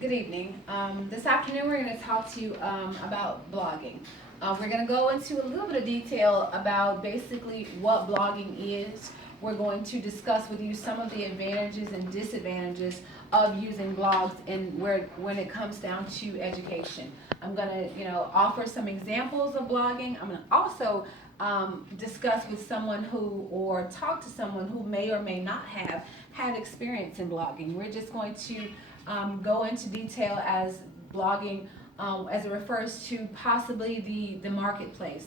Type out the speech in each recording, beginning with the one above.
Good evening. This afternoon we're going to talk to you about blogging. We're going to go into a little bit of detail about basically what blogging is. We're going to discuss with you some of the advantages and disadvantages of using blogs and when it comes down to education. I'm going to offer some examples of blogging. I'm going to also discuss with someone who or talk to someone who may or may not have had experience in blogging. We're just going to go into detail as blogging as it refers to possibly the marketplace,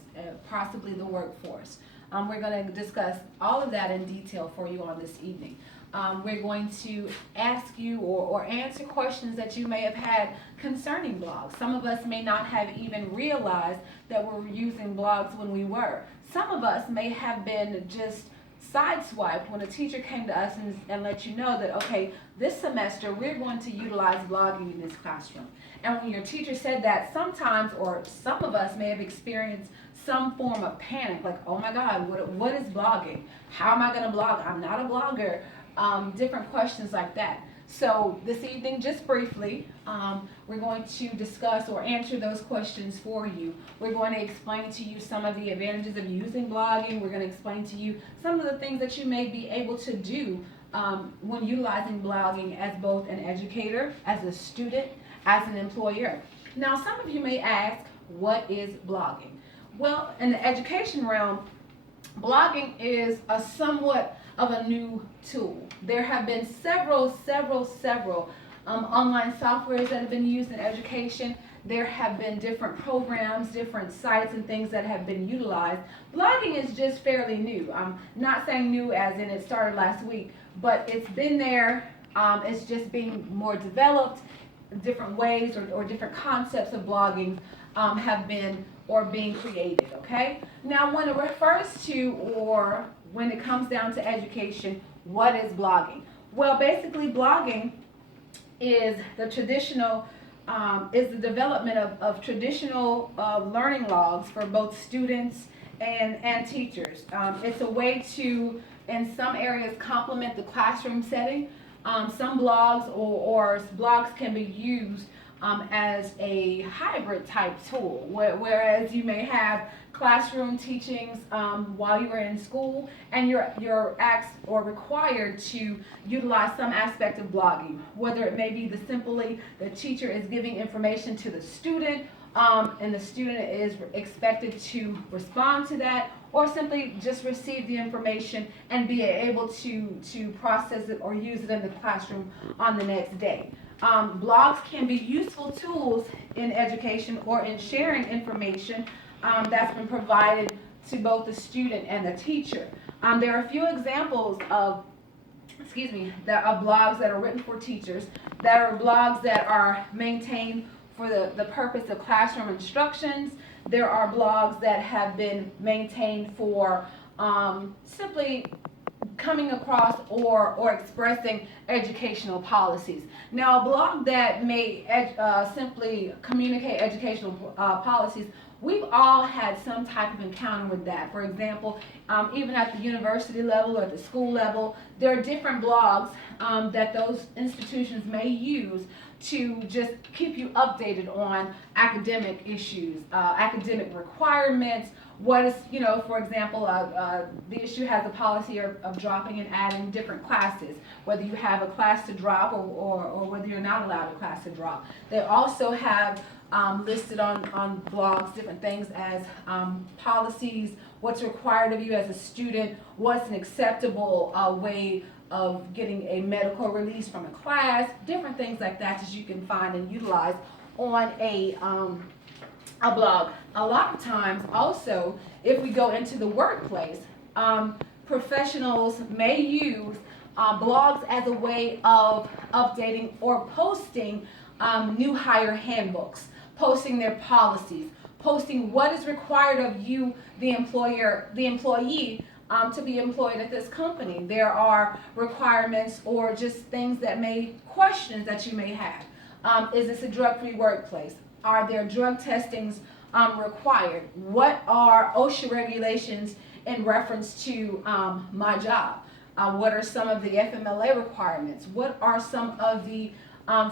possibly the workforce. We're going to discuss all of that in detail for you on this evening. We're going to ask you or answer questions that you may have had concerning blogs. Some of us may not have even realized that we were using blogs when we were. Some of us may have been just sideswiped when a teacher came to us and let you know that, okay, this semester we're going to utilize blogging in this classroom. And when your teacher said that, sometimes, or some of us may have experienced some form of panic, like, oh my God, what is blogging? How am I going to blog? I'm not a blogger. Different questions like that. So this evening, just briefly, we're going to discuss or answer those questions for you. We're going to explain to you some of the advantages of using blogging. We're going to explain to you some of the things that you may be able to do when utilizing blogging as both an educator, as a student, as an employer. Now, some of you may ask, what is blogging? Well, in the education realm, blogging is a somewhat of a new tool. There have been several online softwares that have been used in education. There have been different programs, different sites and things that have been utilized. Blogging is just fairly new. I'm not saying new as in it started last week, but it's been there. It's just being more developed. Different ways or different concepts of blogging have been or being created, okay? Now, when it refers to or when it comes down to education, what is blogging? Well, basically, blogging is the traditional, is the development of traditional learning logs for both students and teachers. It's a way to, in some areas, complement the classroom setting. Some blogs or blogs can be used as a hybrid type tool, whereas you may have classroom teachings while you are in school, and you're asked or required to utilize some aspect of blogging, whether it may be simply the teacher is giving information to the student, and the student is expected to respond to that, or simply just receive the information and be able to process it or use it in the classroom on the next day. Blogs can be useful tools in education or in sharing information that's been provided to both the student and the teacher. There are a few examples of blogs that are written for teachers. There are blogs that are maintained for the purpose of classroom instructions. There are blogs that have been maintained for simply coming across or expressing educational policies. Now, a blog that may simply communicate educational policies, we've all had some type of encounter with that. For example, even at the university level or at the school level, there are different blogs that those institutions may use to just keep you updated on academic issues, academic requirements. What is, for example, the issue has a policy of dropping and adding different classes, whether you have a class to drop or whether you're not allowed a class to drop. They also have listed on blogs different things as policies, what's required of you as a student, what's an acceptable way of getting a medical release from a class, different things like that that you can find and utilize on a blog. A lot of times also, if we go into the workplace, professionals may use blogs as a way of updating or posting new hire handbooks, posting their policies, posting what is required of you, the employee, to be employed at this company. There are requirements or just things questions that you may have. Is this a drug-free workplace? Are there drug testings required? What are OSHA regulations in reference to my job? What are some of the FMLA requirements? What are some of the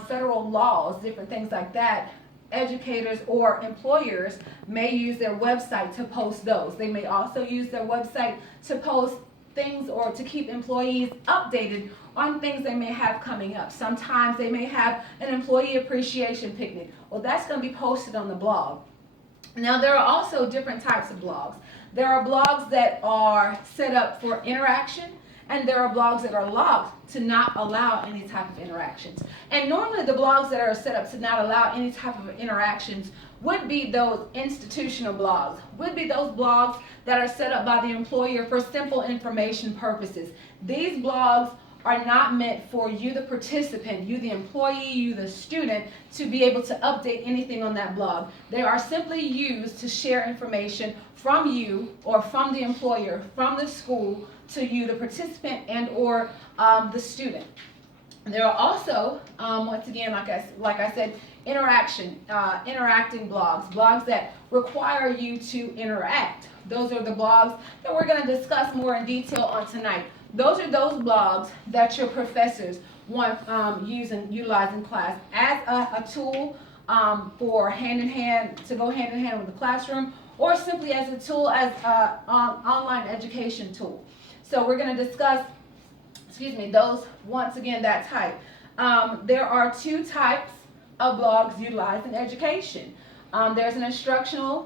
federal laws, different things like that, educators or employers may use their website to post those. They may also use their website to post things or to keep employees updated on things they may have coming up. Sometimes they may have an employee appreciation picnic. Well, that's going to be posted on the blog. Now, there are also different types of blogs. There are blogs that are set up for interaction, and there are blogs that are locked to not allow any type of interactions. And normally the blogs that are set up to not allow any type of interactions would be those institutional blogs, would be those blogs that are set up by the employer for simple information purposes. These blogs are not meant for you, the participant, you, the employee, you, the student, to be able to update anything on that blog. They are simply used to share information from you or from the employer, from the school, to you, the participant, and or the student. There are also, once again, like I said, interacting blogs, blogs that require you to interact. Those are the blogs that we're going to discuss more in detail on tonight. Those are those blogs that your professors want utilize in class as a tool for to go hand in hand with the classroom, or simply as a tool, as an online education tool. So we're going to discuss, those, once again, that type. There are two types of blogs utilized in education. There's an instructor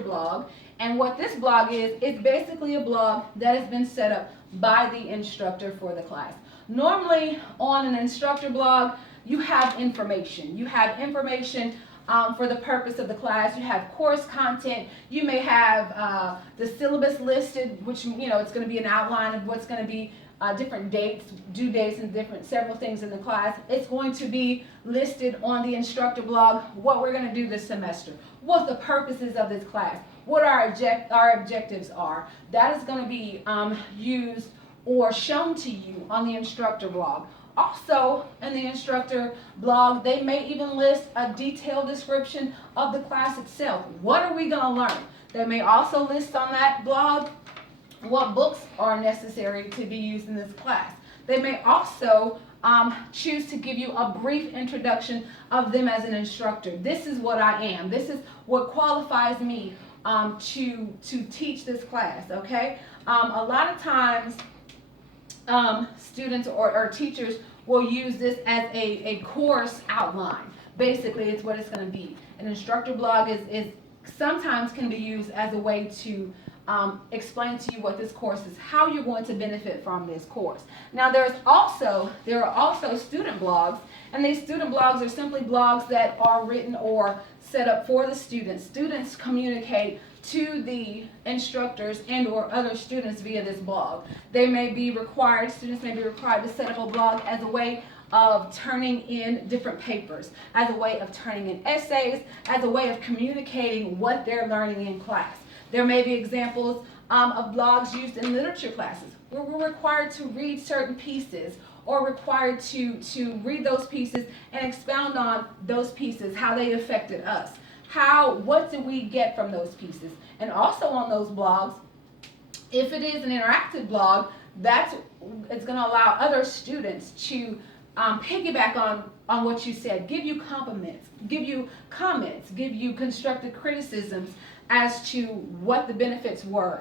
blog, and what this blog is, it's basically a blog that has been set up by the instructor for the class. Normally, on an instructor blog, you have information. You have information for the purpose of the class. You have course content. You may have the syllabus listed, which, it's going to be an outline of what's going to be different dates, due dates, and several things in the class. It's going to be listed on the instructor blog what we're going to do this semester, what the purposes of this class, what our objectives are. That is going to be used or shown to you on the instructor blog. Also, in the instructor blog, they may even list a detailed description of the class itself. What are we going to learn? They may also list on that blog what books are necessary to be used in this class. They may also choose to give you a brief introduction of them as an instructor. This is what I am. This is what qualifies me to teach this class, okay? A lot of times, students or teachers will use this as a course outline. Basically, it's what it's going to be. An instructor blog is sometimes can be used as a way to explain to you what this course is, how you're going to benefit from this course. Now, there are also student blogs, and these student blogs are simply blogs that are written or set up for the students. Students communicate to the instructors and or other students via this blog. Students may be required to set up a blog as a way of turning in different papers, as a way of turning in essays, as a way of communicating what they're learning in class. There may be examples of blogs used in literature classes where we're required to read certain pieces or required to read those pieces and expound on those pieces, how they affected us. What did we get from those pieces? And also on those blogs, if it is an interactive blog, it's going to allow other students to piggyback on what you said, give you compliments, give you comments, give you constructive criticisms as to what the benefits were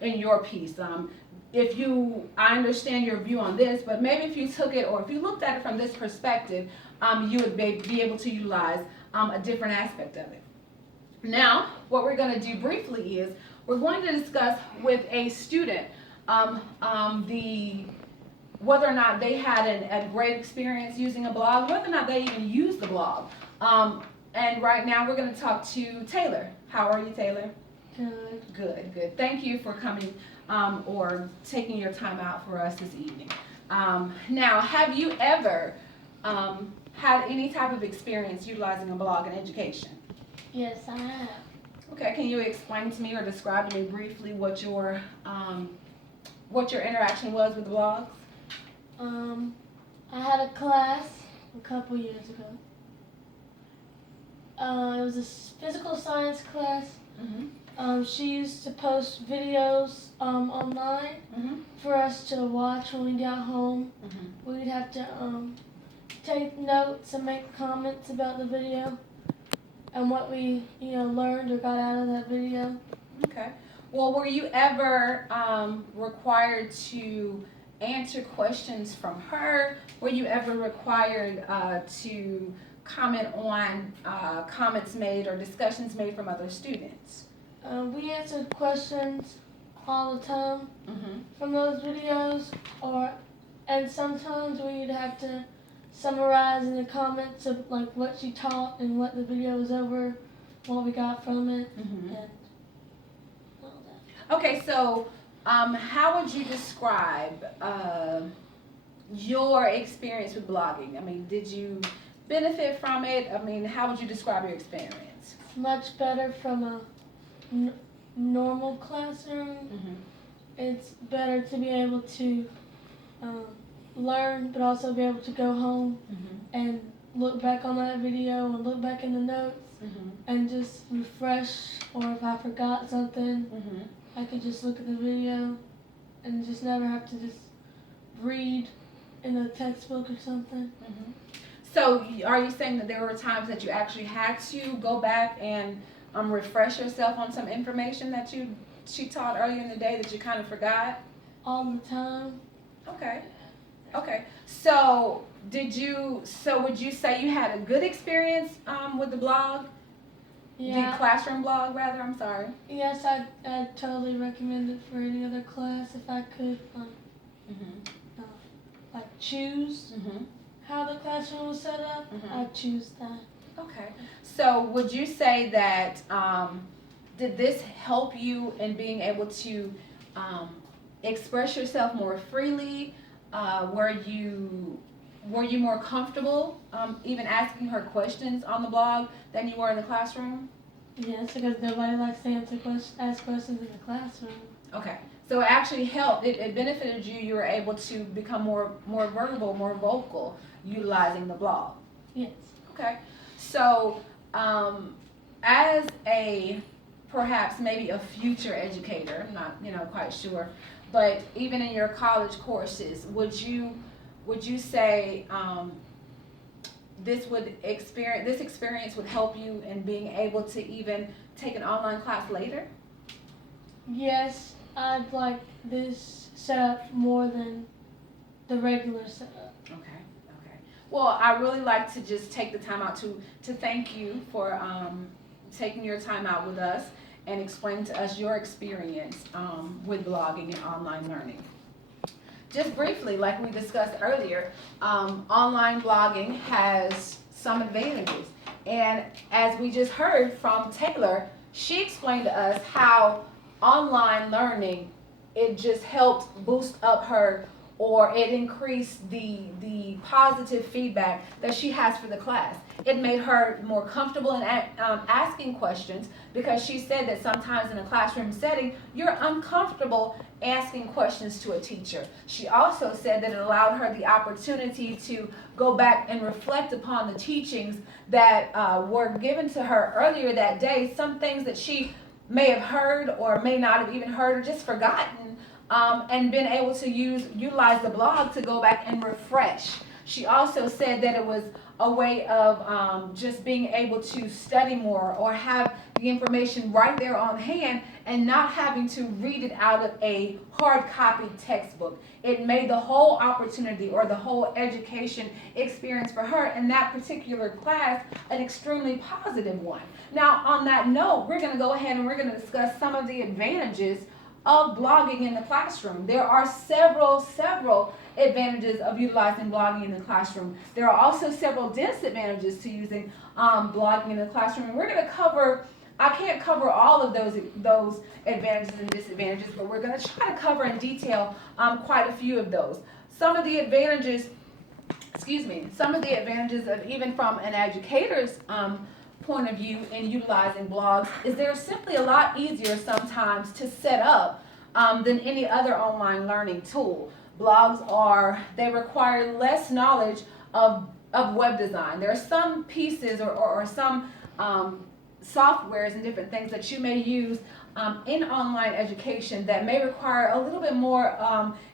in your piece. I understand your view on this, but maybe if you took it or if you looked at it from this perspective, you would be able to utilize a different aspect of it. Now, what we're going to do briefly is we're going to discuss with a student whether or not they had a great experience using a blog, whether or not they even used the blog. And right now we're going to talk to Taylor. How are you, Taylor? Good. Good. Thank you for coming or taking your time out for us this evening. Now, have you ever had any type of experience utilizing a blog in education? Yes, I have. Okay, can you explain to me or describe to me briefly what your interaction was with blogs? I had a class a couple years ago. It was a physical science class. Mm-hmm. She used to post videos online Mm-hmm. for us to watch when we got home. Mm-hmm. We'd have to take notes and make comments about the video and what we, learned or got out of that video. Okay. Well, were you ever required to answer questions from her? Were you ever required to comment on comments made or discussions made from other students? We answered questions all the time Mm-hmm. from those videos, and sometimes we'd have to summarize in the comments of like what she taught and what the video was over, what we got from it, Mm-hmm. and all that. Okay, so how would you describe your experience with blogging? I mean, did you benefit from it? I mean, how would you describe your experience? It's much better from a normal classroom. Mm-hmm. It's better to be able to learn, but also be able to go home Mm-hmm. and look back on that video and look back in the notes Mm-hmm. and just refresh, or if I forgot something, Mm-hmm. I could just look at the video and just never have to just read in a textbook or something. Mm-hmm. So are you saying that there were times that you actually had to go back and refresh yourself on some information that she taught earlier in the day that you kind of forgot? All the time. Okay. Okay. So would you say you had a good experience with the blog? The Yeah. classroom blog, rather. I'm sorry. Yes, I'd totally recommend it for any other class if I could, Mm-hmm. like choose Mm-hmm. how the classroom was set up. Mhm. I'd choose that. Okay. So would you say that did this help you in being able to express yourself more freely? Were you more comfortable even asking her questions on the blog than you were in the classroom? Yes, because nobody likes to ask questions in the classroom. Okay. So it actually helped. It benefited you. You were able to become more verbal, more vocal, utilizing the blog. Yes. Okay. So as a perhaps maybe a future educator, I'm not quite sure, but even in your college courses, would you say this experience would help you in being able to even take an online class later? Yes, I'd like this setup more than the regular setup. Okay. Okay. Well, I really like to just take the time out to thank you for taking your time out with us and explain to us your experience with blogging and online learning. Just briefly, like we discussed earlier, online blogging has some advantages. And as we just heard from Taylor, she explained to us how online learning, it just helped boost up her, or it increased the positive feedback that she has for the class. It made her more comfortable in asking questions, because she said that sometimes in a classroom setting, you're uncomfortable asking questions to a teacher. She also said that it allowed her the opportunity to go back and reflect upon the teachings that were given to her earlier that day, some things that she may have heard or may not have even heard or just forgotten, and been able to utilize the blog to go back and refresh. She also said that it was a way of just being able to study more or have the information right there on hand and not having to read it out of a hard copy textbook. It made the whole opportunity or the whole education experience for her in that particular class an extremely positive one. Now, on that note, we're going to go ahead and we're going to discuss some of the advantages of blogging in the classroom. There are several advantages of utilizing blogging in the classroom. There are also several disadvantages to using blogging in the classroom. And we're going to cover, I can't cover all of those advantages and disadvantages, but we're going to try to cover in detail quite a few of those. Some of the advantages of even from an educator's point of view in utilizing blogs is they're simply a lot easier sometimes to set up than any other online learning tool. Blogs they require less knowledge of web design. There are some pieces or some softwares and different things that you may use in online education that may require a little bit more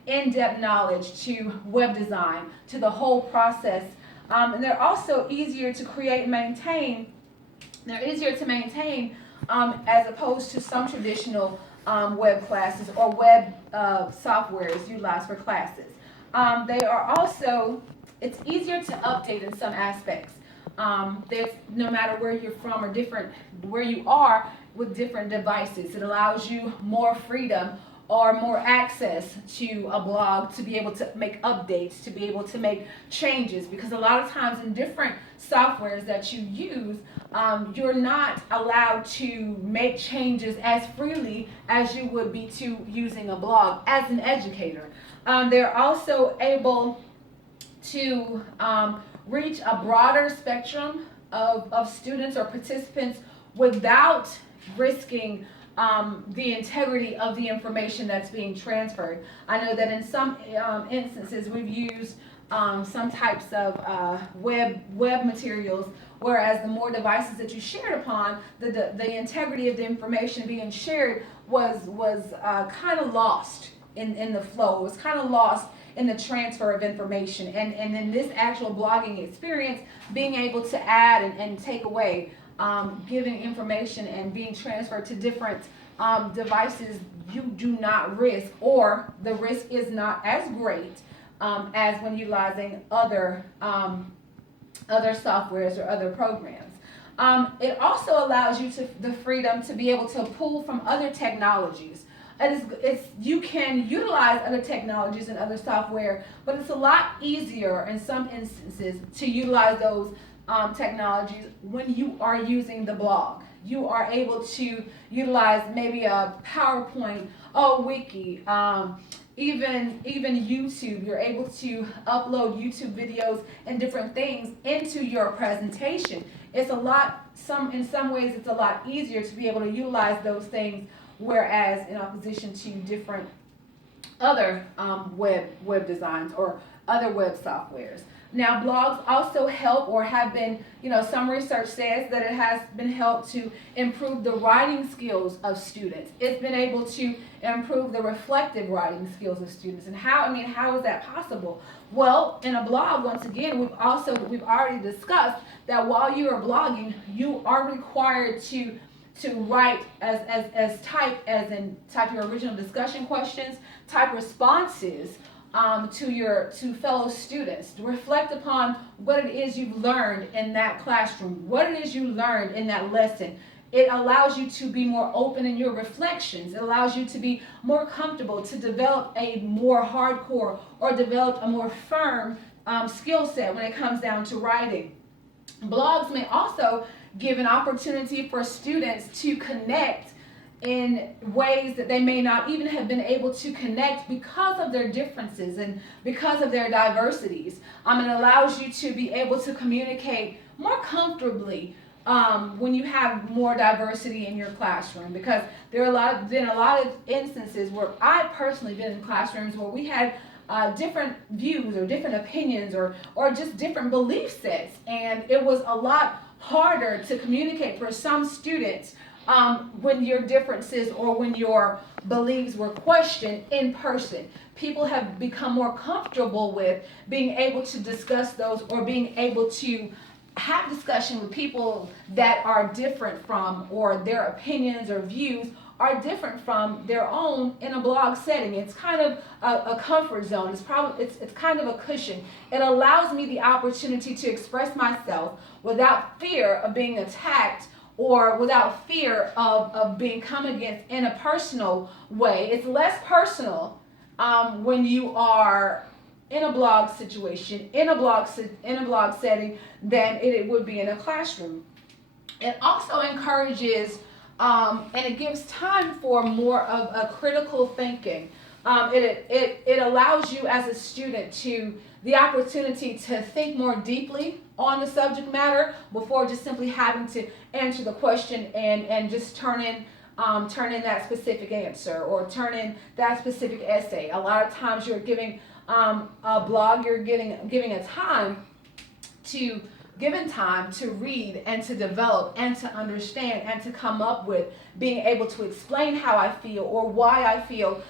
in-depth knowledge to web design, to the whole process And they're also easier to create and maintain. They're easier to maintain as opposed to some traditional web classes or web softwares utilized for classes. They are also, it's easier to update in some aspects. There's no matter where you're from or different where you are with different devices. It allows you more freedom or more access to a blog to be able to make updates, to be able to make changes, because a lot of times in different softwares that you use, you're not allowed to make changes as freely as you would be to using a blog as an educator. They're also able to reach a broader spectrum of students or participants without risking the integrity of the information that's being transferred. I know that in some instances we've used some types of web materials, whereas the more devices that you shared upon, the integrity of the information being shared was kind of lost in the flow. It was kind of lost in the transfer of information. And in this actual blogging experience, being able to add and take away, giving information and being transferred to different devices, you do not risk, or the risk is not as great as when utilizing other softwares or other programs. It also allows you the freedom to be able to pull from other technologies. You can utilize other technologies and other software, but it's a lot easier in some instances to utilize those technologies when you are using the blog. You are able to utilize maybe a PowerPoint, a wiki, even YouTube. You're able to upload YouTube videos and different things into your presentation. It's in some ways it's a lot easier to be able to utilize those things, whereas in opposition to different other web designs or other web softwares. Now, blogs also help, or have been, some research says that it has been helped to improve the writing skills of students. It's been able to improve the reflective writing skills of students. And how is that possible? Well, in a blog, once again, we've already discussed that while you are blogging, you are required to write type your original discussion questions, type responses to fellow students, to reflect upon what it is you've learned in that classroom, what it is you learned in that lesson. It allows you to be more open in your reflections. It allows you to be more comfortable to develop a more hardcore or develop a more firm skill set when it comes down to writing. Blogs may also give an opportunity for students to connect in ways that they may not even have been able to connect because of their differences and because of their diversities. It allows you to be able to communicate more comfortably when you have more diversity in your classroom, because there are been a lot of instances where I personally been in classrooms where we had different views or different opinions or just different belief sets, and it was a lot harder to communicate for some students when your differences or when your beliefs were questioned in person. People have become more comfortable with being able to discuss those, or being able to have discussion with people that are different from, or their opinions or views are different from their own, in a blog setting. It's kind of a comfort zone. It's kind of a cushion. It allows me the opportunity to express myself without fear of being attacked, or without fear of being come against in a personal way. It's less personal when you are in a blog situation, in a blog setting, than it would be in a classroom. It also encourages and it gives time for more of a critical thinking. It allows you as a student the opportunity to think more deeply on the subject matter before just simply having to answer the question and just turn in that specific answer or turn in that specific essay. A lot of times you're giving a blog, you're giving a time to read and to develop and to understand and to come up with, being able to explain how I feel or why I feel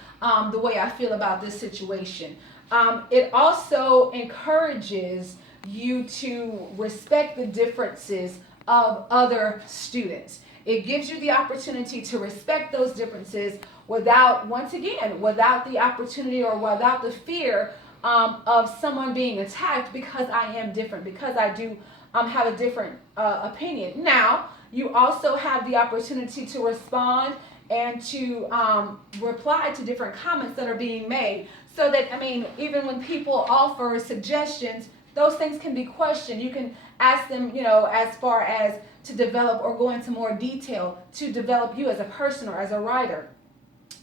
the way I feel about this situation. It also encourages you to respect the differences of other students. It gives you the opportunity to respect those differences without, once again, without the opportunity or without the fear of someone being attacked because I am different, because I do have a different opinion. Now, you also have the opportunity to respond and to reply to different comments that are being made. So that, I mean, even when people offer suggestions, those things can be questioned. You can ask them, you know, as far as to develop or go into more detail to develop you as a person or as a writer.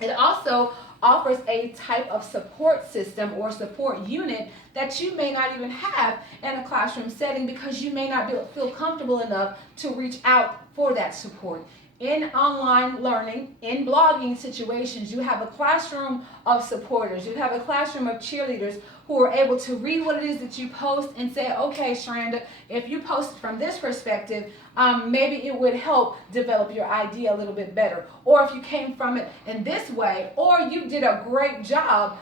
It also offers a type of support system or support unit that you may not even have in a classroom setting because you may not feel comfortable enough to reach out for that support. In online learning, in blogging situations, you have a classroom of supporters. You have a classroom of cheerleaders who are able to read what it is that you post and say, okay, Sharanda, if you post from this perspective, maybe it would help develop your idea a little bit better. Or if you came from it in this way, or you did a great job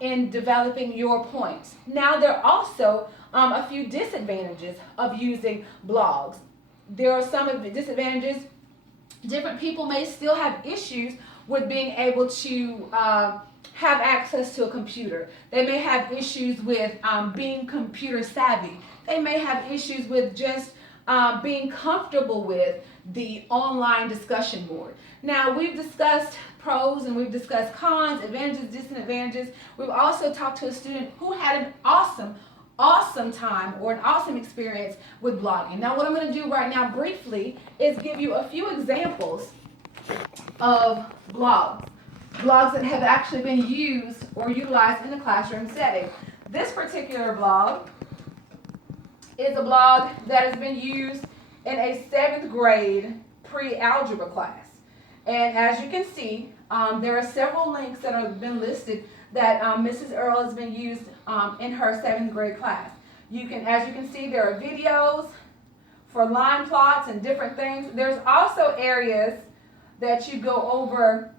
in developing your points. Now, there are also a few disadvantages of using blogs. There are some of the disadvantages. Different people may still have issues with being able to have access to a computer. They may have issues with being computer savvy. They may have issues with just being comfortable with the online discussion board. Now, we've discussed pros and we've discussed cons, advantages, disadvantages. We've also talked to a student who had an awesome time or an awesome experience with blogging. Now, what I'm going to do right now briefly is give you a few examples of blogs that have actually been used or utilized in the classroom setting. This particular blog is a blog that has been used in a 7th grade pre-algebra class. And as you can see, there are several links that have been listed that Mrs. Earl has been used in her 7th grade class. As you can see, there are videos for line plots and different things. There's also areas that you go over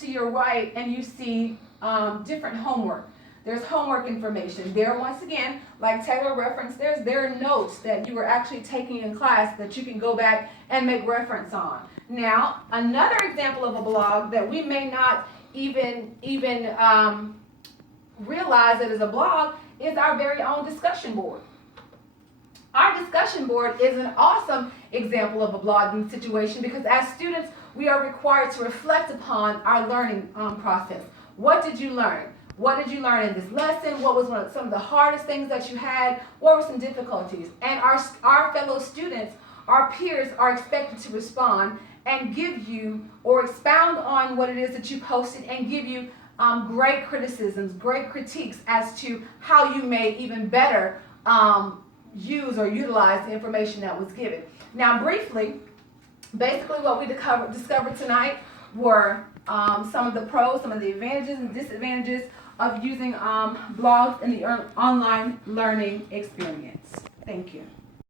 to your right and you see different homework. There's homework information. There, once again, like Taylor referenced, there are notes that you were actually taking in class that you can go back and make reference on. Now, another example of a blog that we may not even realize that is a blog is our very own discussion board. Our discussion board is an awesome example of a blogging situation because as students, we are required to reflect upon our learning process. What did you learn? What did you learn in this lesson? What was some of the hardest things that you had? What were some difficulties? And our fellow students, our peers, are expected to respond and give you or expound on what it is that you posted and give you great criticisms, great critiques as to how you may even better use or utilize the information that was given. Now, briefly, basically what we discovered tonight were some of the pros, some of the advantages and disadvantages of using blogs in the online learning experience. Thank you.